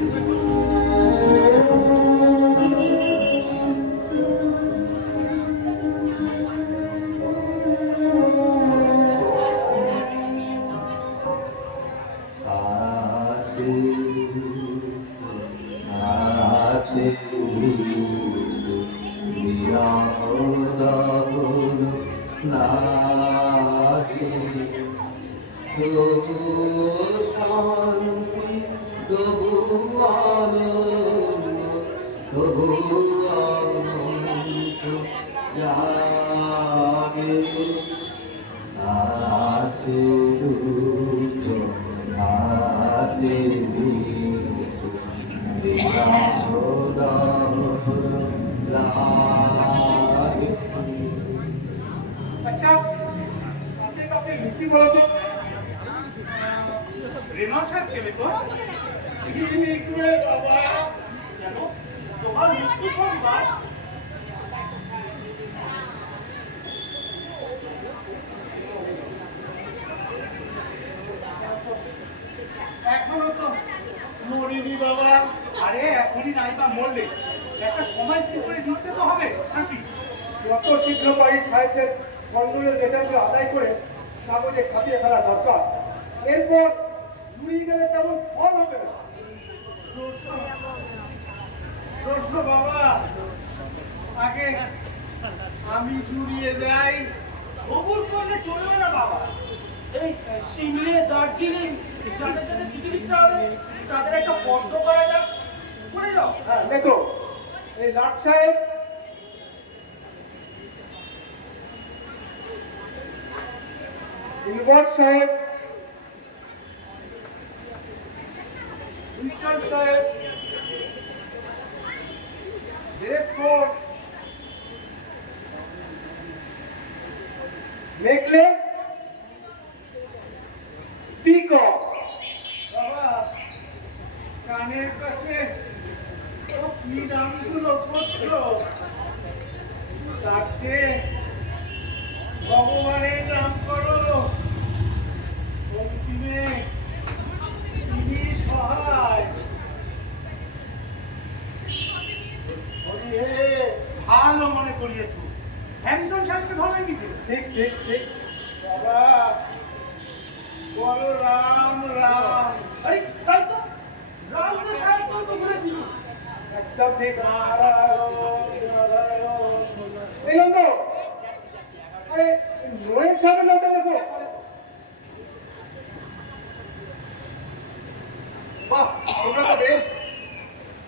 এখনো তো মরিনি বাবা। আরে এখনই নাই বা মরলে একটা সময় কি করে নিতে তো হবে নাকি? যত শীঘ্র পারি সাহিত্যের বন্ধনের ডেটাগুলো আদায় করে কাগজে খাপিয়ে ফেলা দরকার। এরপর জুড়িয়ে গেলে তেমন ফল হবে না। প্রশ্ন বাবা, আগে আমি জুড়িয়ে যাই। সবুর করলে চলবে না বাবা। এই সিমলে দার্জিলিং যাদের যাদের চিঠি লিখতে হবে তাদের একটা বন্ধ করা যাক, করে যাও। হ্যাঁ দেখো, এই লাট সাহেব, ইলবট সাহেব, উইচল সাহেব, বেরেস্কোট, মেঘলে, পিকক। বাবা কানের কাছে কি নামগুলো করছো? তার চেয়ে ভগবানের নাম করো। অন্তিমে তিনি সহায়। ভালো মনে করিয়েছ, হ্যারিসন সাহেবকে ধরে নিচে। ঠিক ঠিক ঠিক বাবা, বলো রাম রাম। আরে তাই তো, রাম তো সাহেব তো বলেছিল একদম ঠিক। নারায়ণ নারায়ণ। এলাম তো। আরে নোয়েল সাহেবের নামটা দেখো। বাহ, তোমরা তো বেশ।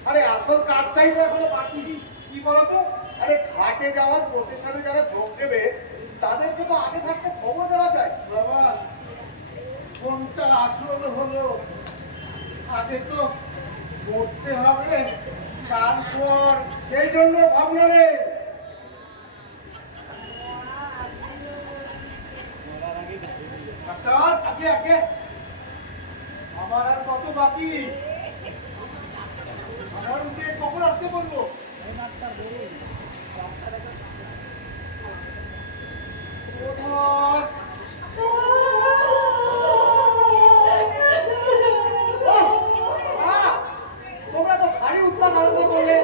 আরে আসল কাজটাই তো এখনো বাকি। কি বলতো? আরে ঘাটে যাওয়ার প্রসেশনে যারা যোগ দেবে তাদেরকে তো আগে থাকতে খবর দেওয়া যায়। বাবা কোনটা আসল হলো আগে তো করতে হবে, তারপর সেই জন্য ভাবনা রে। আগে আগে আমার আর কত বাকি? আমার উঠে কখন আসতে বলবো? তোমরা তো ভারী উৎপাদ আরম্ভ করলে।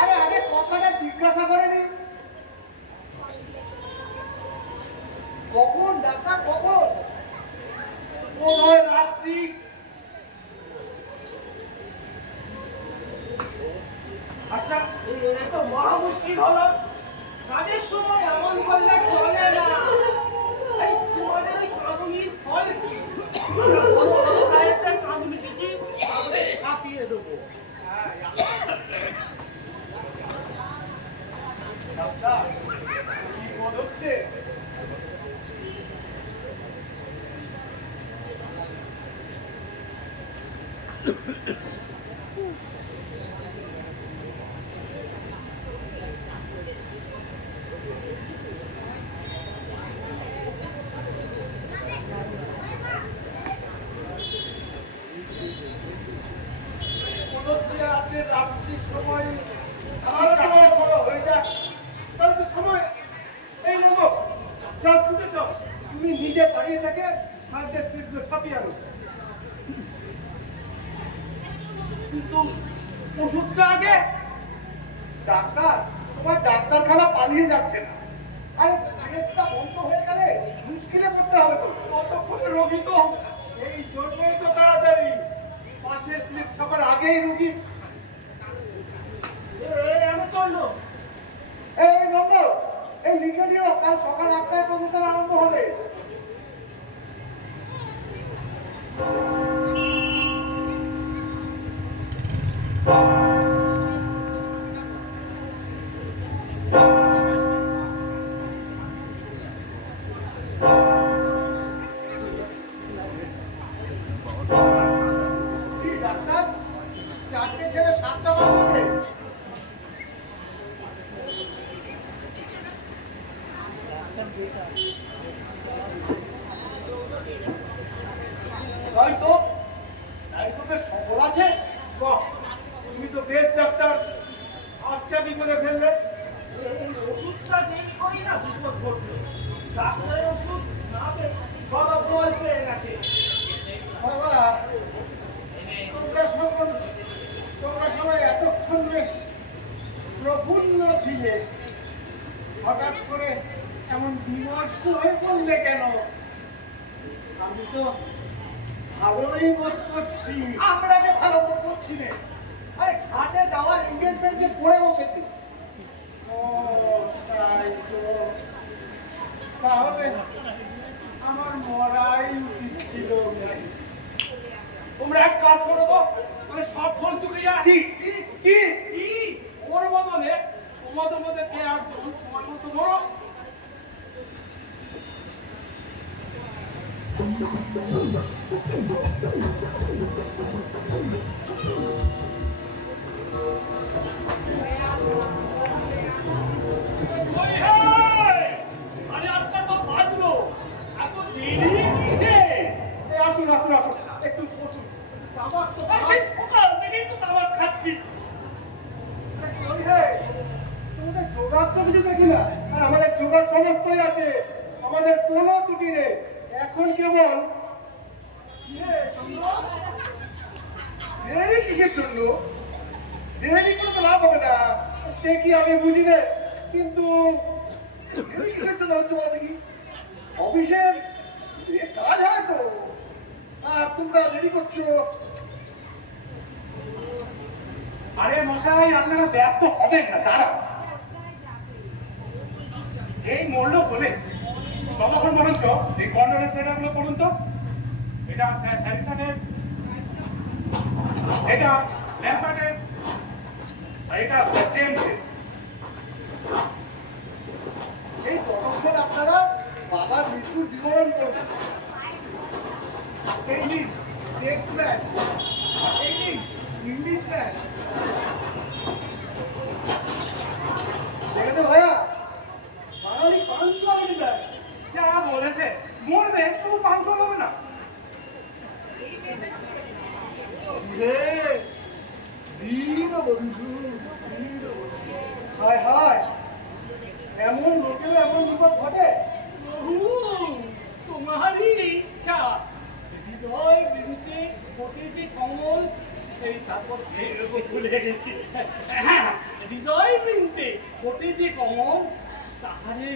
আরে আগে কথাটা জিজ্ঞাসা করেনি কখন ডাক্তার, কখন? রাত্রি। আচ্ছা এটা তো মহা মুশকিল হলো। কাজের সময় এমন করলে চলে না। এই তোমাদের ওই কাঁদুনির ফল কি? সাহেবদের কাঁদুনি কি আমাদের ছাপিয়ে দেবো। ডাক্তার কি বোধ হচ্ছে? রাত্রির সময় হয়ে যাক, তাহলে তো সময় এই নেবো। যাও ছুটে যাও, তুমি নিজে দাঁড়িয়ে থেকে সাহায্যের সিটগুলো ছাপিয়ে আনো। কিন্তু ওষুধটা আগে। ডাক্তার, তোমার ডাক্তারখানা পালিয়ে যাচ্ছে না। আরে কেসটা বন্ধ হয়ে গেলে মুশকিলে পড়তে হবে তো। কতক্ষণে রোগী তো, এই জন্যই তো তাড়াতাড়ি। পাঁচের স্লিপ ছাপার আগেই রোগী আমি চললো। এই নম্বর, এই লিখে দিও, কাল সকাল 8টায় প্রফেশন আরম্ভ হবে। কি ডাক্তার, 4টে ছেলে 7টা বাজে। তাই তো, তাই তো বেশ সফল আছে। বাহ, তুমি তো বেশ ডাক্তার। আচ্ছা কি করে ফেললে? এই ওষুধটা দেরি করি না বিপদ ঘটলো। ডাক্তারের ওষুধ না পেয়ে বাবা বল পেয়ে গেছে। বাবা, তোমরা সবাই এতক্ষণ বেশ প্রফুল্ল ছিলে, হঠাৎ করে এমন বিমর্ষ হয়ে পড়লে কেন? আমি তো ভালোই বোধ করছি। আমরা যে ভালো বোধ করছি রে, আরে ঘাটে যাওয়ার এঙ্গেজমেন্টে পড়ে বসেছি। ও তাই তো, তাহলে আমার মরাই উচিত ছিল। তোমরা এক কাজ করো তো, মানে সব ফল চুকে যায়। কি কি কি কি ওর বদলে তোমাদের মধ্যে কে একজন সময় মতো মরো। আরে আজকাল তো বাজলো, এত দেরি কিসে? আসুন আসুন আসুন, একটু বসুন। তামাক তো সেই সকাল থেকেই তো তামাক খাচ্ছি। ওই হে, তোমাদের জোগাড় তো কিছু দেখি না। আর আমাদের জোগাড় সমস্তই আছে, আমাদের কোনো ত্রুটি নেই। এখন কেবল দেরি কিসের জন্য? দেরি করে তো লাভ হবে না, সে কি আমি বুঝি না। কিন্তু দেরি কিসের জন্য হচ্ছে বলো দেখি? অফিসের এ কাজ হয় তো, আর তোমরা দেরি করছো। আরে মশাই, আপনারা ব্যস্ত হবেন না, দাঁড়াও। এই মরলো বলে ততক্ষণ বলুন তো, এই কন্ডোলেন্স লেটারগুলো পড়ুন তো। এটা হ্যারিসনের, এটা ল্যাম্বার্টের, আর এটা জেমসের। এই ততক্ষণ আপনারা বাবার মৃত্যুর বিবরণ করবেন। এই নিন শেক্সম্যান, এই নিন ইংলিশম্যান। দেখেছো ভাইয়া, বাঙালি পান্তা বলে দেয়। যা বলেছে, মরবে তবু পাঞ্চল হবে না। হায় হায়, এমন লোকের এমন বিপদ ঘটে। প্রভু, তোমারই ইচ্ছা। হৃদয় বিন্দুতে ফোটে যে কমল, এই তারপর ভুলে গেছি। হৃদয় বিন্দুতে ফোটে যে কমল, তাহারে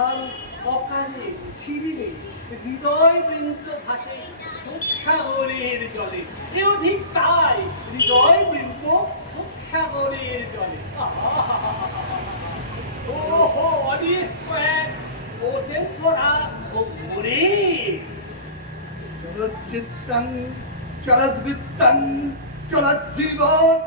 আর অকালে ছিঁড়িলে হৃদয় বৃন্ত ভাসে সাগরের জলে। এও ঠিক তাই, হৃদয় বৃন্ত সাগরের জলে। ওহো, অডিয়ে স্কোয়ার, হোটেল ভরা ও ভরে। চলচ্চিত্তাং চলদ্বৃত্তাং চলজ্জীবন